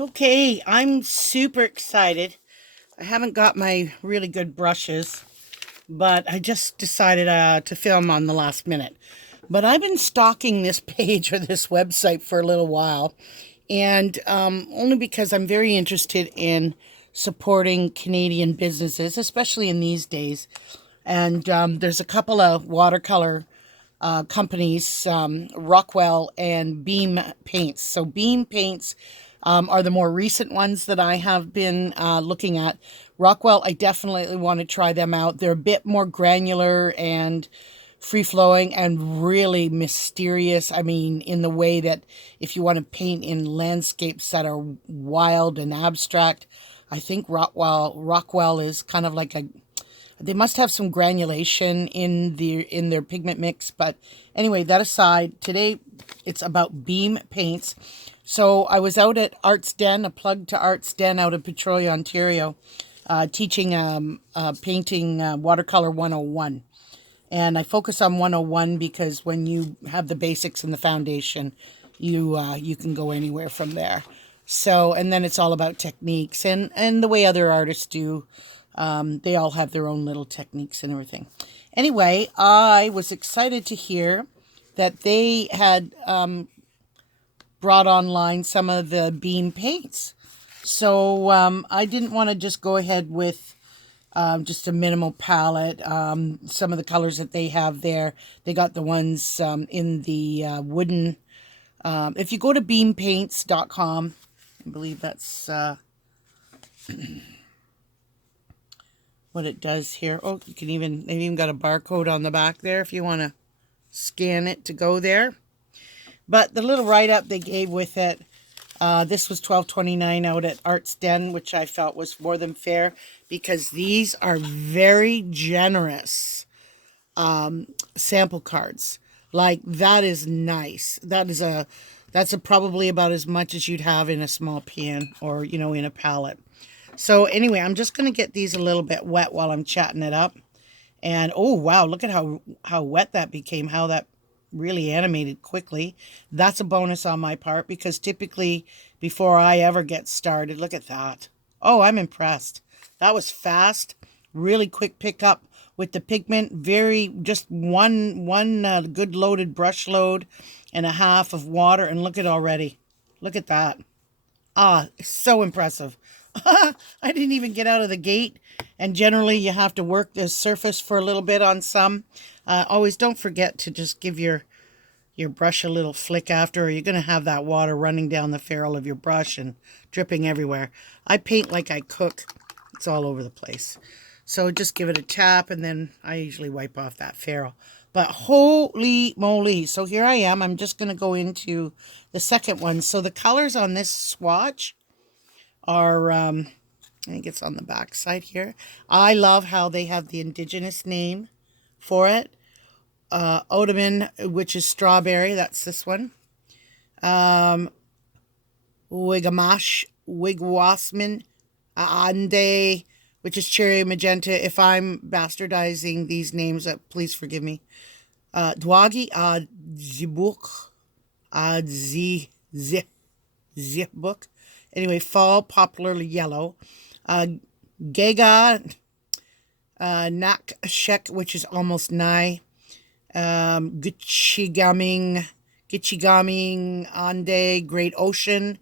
Okay, I'm super excited. I haven't got my really good brushes, but I just decided to film on the last minute. But I've been stalking this page or this website for a little while, and only because I'm very interested in supporting Canadian businesses, especially in these days. And there's a couple of watercolor companies, Rockwell and Beam Paints. So Beam Paints are the more recent ones that I have been looking at. Rockwell, I definitely want to try them out. They're a bit more granular and free-flowing and really mysterious. I mean, in the way that if you want to paint in landscapes that are wild and abstract, I think Rockwell is kind of like a, they must have some granulation in their pigment mix. But anyway, that aside, today it's about Beam Paints. So I was out at Arts Den, a plug to Arts Den out of Petrolia, Ontario, teaching painting Watercolor 101. And I focus on 101 because when you have the basics and the foundation, you can go anywhere from there. So, and then it's all about techniques and the way other artists do. They all have their own little techniques and everything. Anyway, I was excited to hear that they had brought online some of the Beam paints. So I didn't want to just go ahead with just a minimal palette. Some of the colors that they have there, they got the ones in the wooden. If you go to beampaints.com, I believe that's what it does here. Oh, you can even, they've even got a barcode on the back there if you want to scan it to go there. But the little write-up they gave with it, this was $12.29 out at Arts Den, which I felt was more than fair because these are very generous sample cards. Like, that is nice. That's probably about as much as you'd have in a small pan or, in a palette. So anyway, I'm just going to get these a little bit wet while I'm chatting it up. And oh, wow, look at how wet that became, how that really animated quickly. That's a bonus on my part because typically before I ever get started, look at that. Oh, I'm impressed. That was fast, really quick pickup with the pigment. Just one good loaded brush load and a half of water. And look at already. Look at that. Ah, so impressive. I didn't even get out of the gate. And generally you have to work the surface for a little bit on some. Always don't forget to just give your brush a little flick after, or you're going to have that water running down the ferrule of your brush and dripping everywhere. I paint like I cook. It's all over the place. So just give it a tap, and then I usually wipe off that ferrule. But holy moly. So here I am. I'm just going to go into the second one. So the colors on this swatch are, I think it's on the back side here. I love how they have the indigenous name for it. Otoman, which is strawberry. That's this one. Wigwasman, Ande, which is cherry magenta. If I'm bastardizing these names, please forgive me. Dwagi Zibuk Zibuk. Anyway, fall popular yellow. Gega Nakshek, which is almost nigh. Gichigaming Ande, Great Ocean,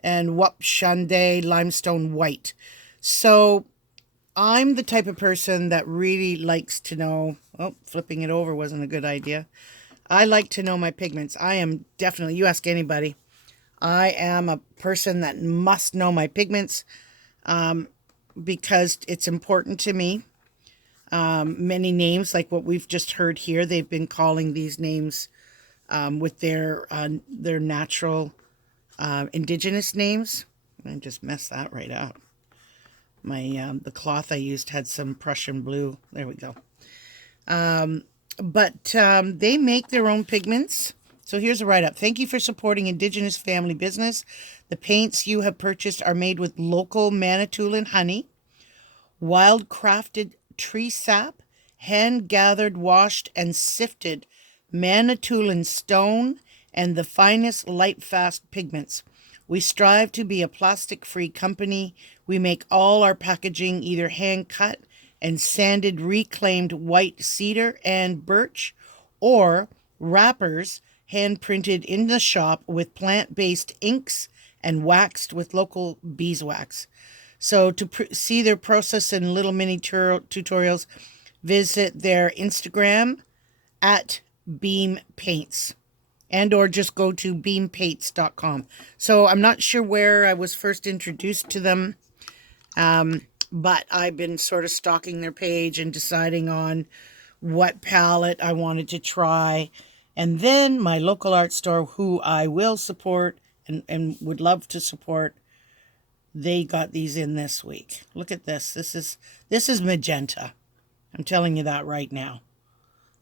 and Wapshande, Limestone White. So I'm the type of person that really likes to know, oh, flipping it over wasn't a good idea. I like to know my pigments. I am definitely, you ask anybody, I am a person that must know my pigments because it's important to me. Many names, like what we've just heard here, they've been calling these names with their natural indigenous names. I just messed that right up. The cloth I used had some Prussian blue. There we go. But they make their own pigments. So here's a write-up. Thank you for supporting Indigenous family business. The paints you have purchased are made with local Manitoulin honey, wild crafted tree sap, hand-gathered, washed, and sifted Manitoulin stone, and the finest light-fast pigments. We strive to be a plastic-free company. We make all our packaging either hand-cut and sanded reclaimed white cedar and birch, or wrappers hand-printed in the shop with plant-based inks and waxed with local beeswax. So to see their process in little mini tutorials, visit their Instagram at Beam Paints, and or just go to beampaints.com. So I'm not sure where I was first introduced to them, but I've been sort of stalking their page and deciding on what palette I wanted to try. And then my local art store, who I will support and would love to support, they got these in this week. Look at this. This is magenta. I'm telling you that right now.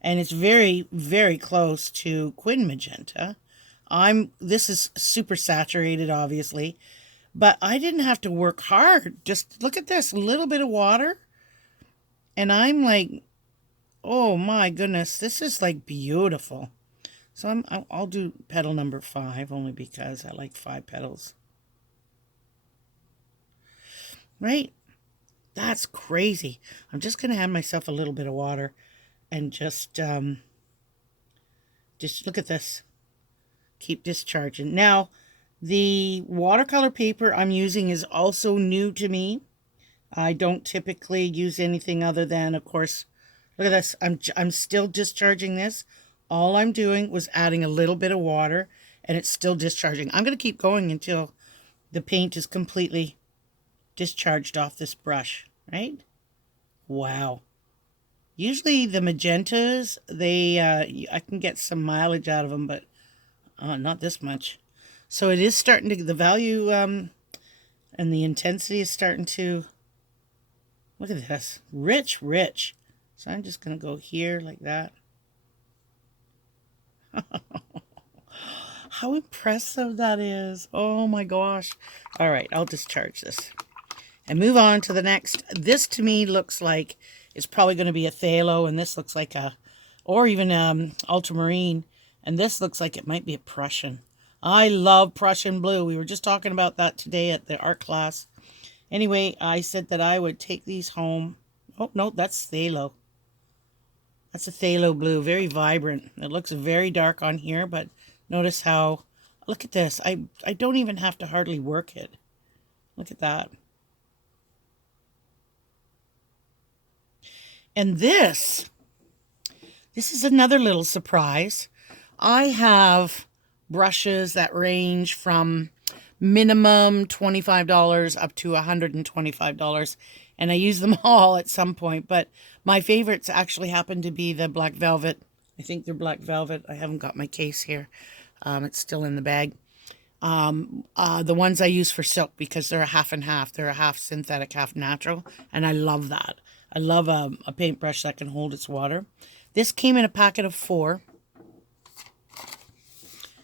And it's very, very close to Quin Magenta. This is super saturated, obviously, but I didn't have to work hard. Just look at this, a little bit of water. And I'm like, oh my goodness, this is like beautiful. So I'll do petal number 5, only because I like 5 petals. Right? That's crazy. I'm just going to add myself a little bit of water and just look at this. Keep discharging. Now, the watercolor paper I'm using is also new to me. I don't typically use anything other than, of course, look at this. I'm still discharging this. All I'm doing was adding a little bit of water, and it's still discharging. I'm going to keep going until the paint is completely discharged off this brush, right? Wow. Usually the magentas, I can get some mileage out of them, but not this much. So it is starting to, the value and the intensity is starting to, look at this, rich. So I'm just going to go here like that. How impressive that is. Oh my gosh. All right, I'll discharge this and move on to the next. This to me looks like it's probably going to be a phthalo, and this looks like or even ultramarine, and this looks like it might be a Prussian. I love Prussian blue. We were just talking about that today at the art class. Anyway, I said that I would take these home. Oh, no, that's phthalo. That's a phthalo blue, very vibrant. It looks very dark on here, but notice how, look at this. I don't even have to hardly work it. Look at that. And this is another little surprise. I have brushes that range from minimum $25 up to $125, and I use them all at some point, but my favorites actually happen to be the black velvet. I think they're black velvet. I haven't got my case here. It's still in the bag. The ones I use for silk, because they're a half and half. They're a half synthetic, half natural, and I love that. I love a paintbrush that can hold its water. This came in a packet of 4.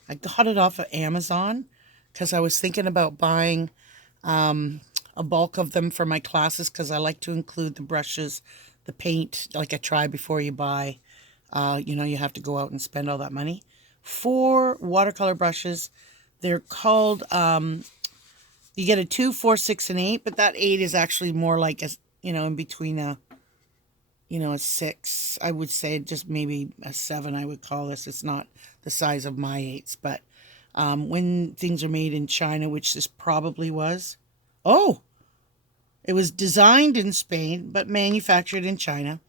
I got it off of Amazon because I was thinking about buying a bulk of them for my classes, because I like to include the brushes, the paint, like a try before you buy. You know, you have to go out and spend all that money. 4 watercolor brushes. They're called, you get a 2, 4, 6, and 8, but that 8 is actually more like a, you know, in between a 6. I would say just maybe a 7, I would call this. It's not the size of my 8s, but when things are made in China, which this probably was. Oh, it was designed in Spain, but manufactured in China.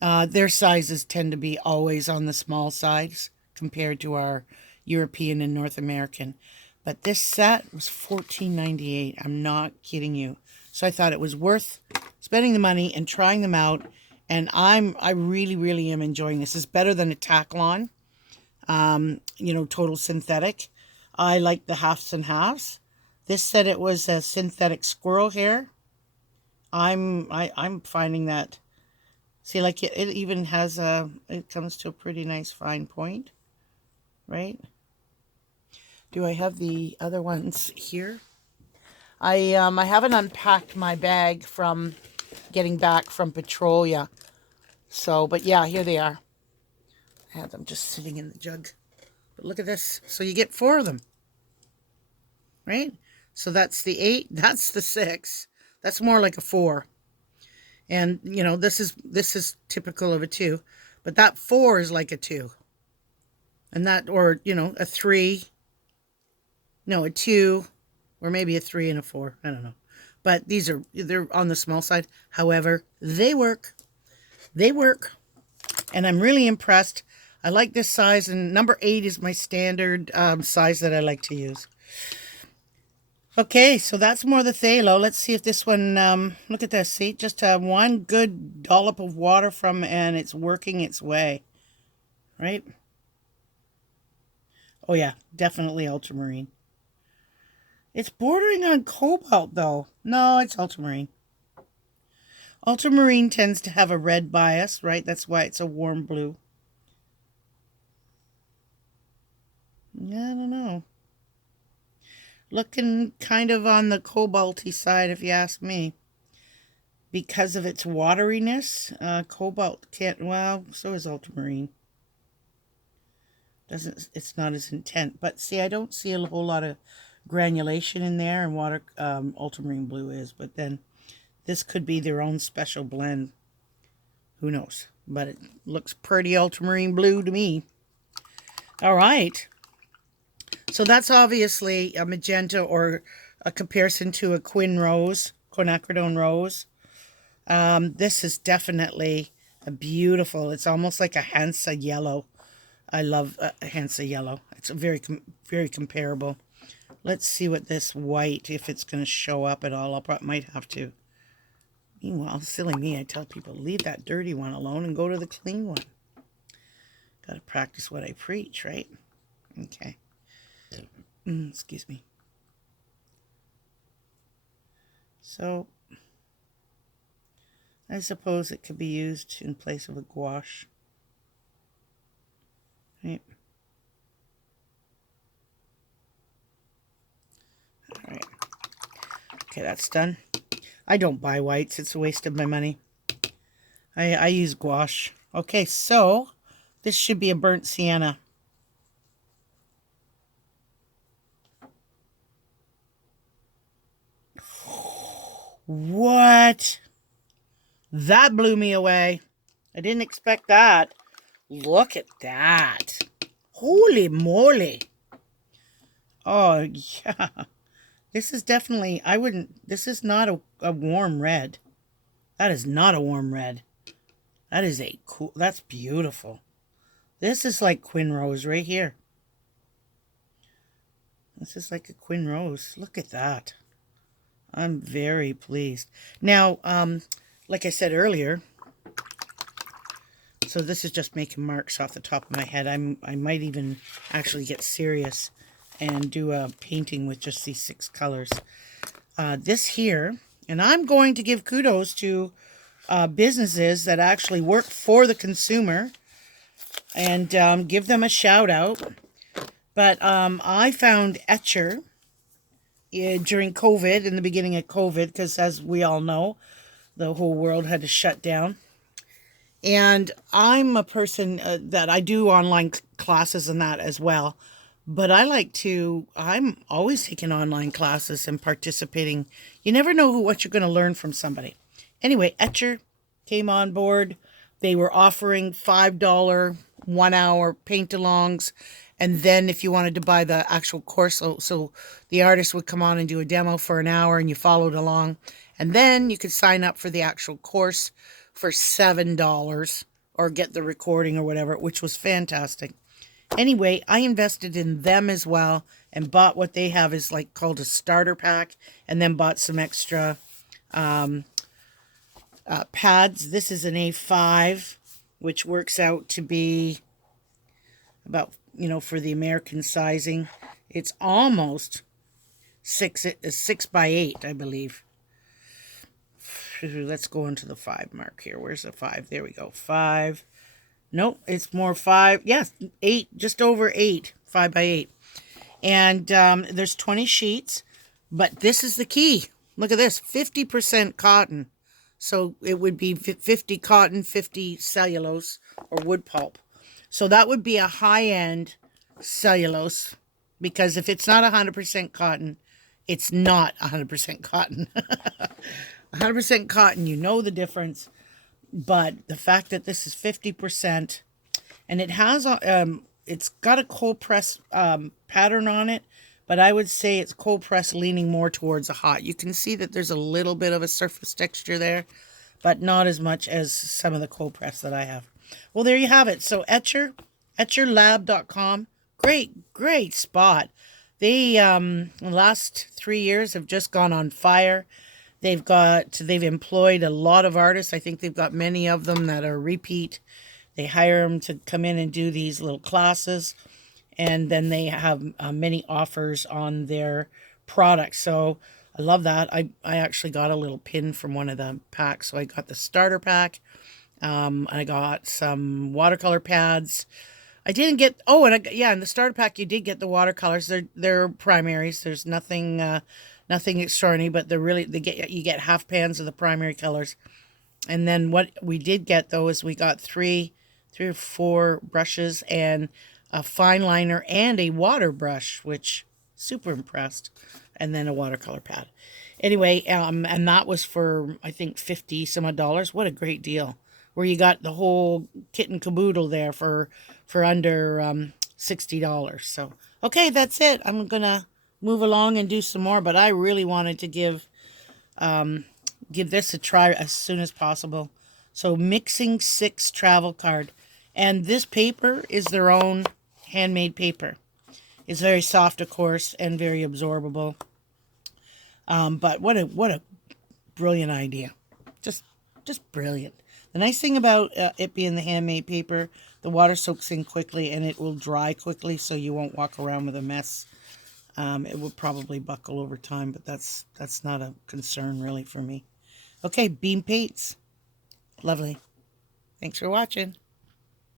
Their sizes tend to be always on the small sides compared to our European and North American. But this set was $14.98. I'm not kidding you. So I thought it was worth spending the money and trying them out. And I really, really am enjoying this. It's better than a Taklon, total synthetic. I like the halves and halves. This said it was a synthetic squirrel hair. I'm finding that, see, like it even has it comes to a pretty nice fine point, right? Do I have the other ones here? I haven't unpacked my bag from getting back from Petrolia. So, but yeah, here they are. I have them just sitting in the jug. But look at this. So you get 4 of them. right? So that's the 8, that's the 6. That's more like a 4. And, this is typical of a 2. But that 4 is like a 2. And that, or, a 3. No, a 2. Or maybe a 3 and a 4. I don't know. But they're on the small side. However, they work. They work. And I'm really impressed. I like this size. And number 8 is my standard size that I like to use. Okay, so that's more the phthalo. Let's see if this one, look at this, see, just one good dollop of water from, and it's working its way, right? Oh yeah, definitely ultramarine. It's bordering on cobalt though. No, it's ultramarine. Ultramarine tends to have a red bias, right? That's why it's a warm blue. Yeah, I don't know. Looking kind of on the cobalty side, if you ask me. Because of its wateriness, cobalt can't, well, so is ultramarine. It's not as intense. But see, I don't see a whole lot of granulation in there, and ultramarine blue is. But then this could be their own special blend. Who knows? But it looks pretty ultramarine blue to me. All right. So that's obviously a magenta, or a comparison to a quinacridone rose. This is definitely a beautiful, it's almost like a Hansa yellow. I love a Hansa yellow. It's a very comparable. Let's see what this white, if it's going to show up at all. Might have to. Meanwhile, silly me, I tell people, leave that dirty one alone and go to the clean one. Got to practice what I preach, right? Okay. Excuse me. So, I suppose it could be used in place of a gouache. Right. All right. Okay, that's done. I don't buy whites. It's a waste of my money. I use gouache. Okay, so this should be a burnt sienna. What? That blew me away. I didn't expect that. Look at that. Holy moly. Oh, yeah. This is definitely, this is not a warm red. That is not a warm red. That is that's beautiful. This is like Quin Rose right here. This is like a Quin Rose. Look at that. I'm very pleased. Now, like I said earlier, so this is just making marks off the top of my head. I might even actually get serious and do a painting with just these 6 colors. This here, and I'm going to give kudos to businesses that actually work for the consumer, and give them a shout out. But I found Etchr during COVID, in the beginning of COVID, because as we all know, the whole world had to shut down. And I'm a person that I do online classes and that as well. But I'm always taking online classes and participating. You never know what you're going to learn from somebody. Anyway, Etchr came on board. They were offering $5 1-hour paint-alongs. And then if you wanted to buy the actual course, so the artist would come on and do a demo for an hour and you followed along. And then you could sign up for the actual course for $7 or get the recording or whatever, which was fantastic. Anyway, I invested in them as well and bought what they have is like called a starter pack, and then bought some extra pads. This is an A5, which works out to be about, for the American sizing, it's almost 6 by 8, I believe. Let's go into the 5 mark here. Where's the 5? There we go. 5. Nope, it's more 5. Yes, 8, just over 8. 5 by 8. And there's 20 sheets, but this is the key. Look at this, 50% cotton. So it would be 50 cotton, 50 cellulose or wood pulp. So that would be a high-end cellulose, because if it's not 100% cotton, it's not 100% cotton. 100% cotton, you know the difference. But the fact that this is 50%, and it has it's got a cold press pattern on it, but I would say it's cold press leaning more towards a hot. You can see that there's a little bit of a surface texture there, but not as much as some of the cold press that I have. Well, there you have it. So Etchr, Etchrlab.com. Great spot. They the last 3 years have just gone on fire. They've employed a lot of artists. I think they've got many of them that are repeat. They hire them to come in and do these little classes, and then they have many offers on their products. So I love that. I actually got a little pin from one of the packs. So I got the starter pack. I got some watercolor pads. I didn't get, oh, and in the starter pack you did get the watercolors. They're primaries. There's nothing nothing extraordinary, but you get half pans of the primary colors. And then what we did get though is we got three or four brushes and a fine liner and a water brush, which super impressed, and then a watercolor pad. Anyway, and that was for I think 50 some odd dollars. What a great deal! Where you got the whole kit and caboodle there for under $60. So okay, that's it. I'm gonna move along and do some more, but I really wanted to give this a try as soon as possible. So Mixing 6 travel card, and this paper is their own handmade paper. It's very soft, of course, and very absorbable. But what a brilliant idea! Just brilliant. The nice thing about it being the handmade paper, the water soaks in quickly and it will dry quickly, so you won't walk around with a mess. It will probably buckle over time, but that's not a concern really for me. Okay, beam paints. Lovely. Thanks for watching.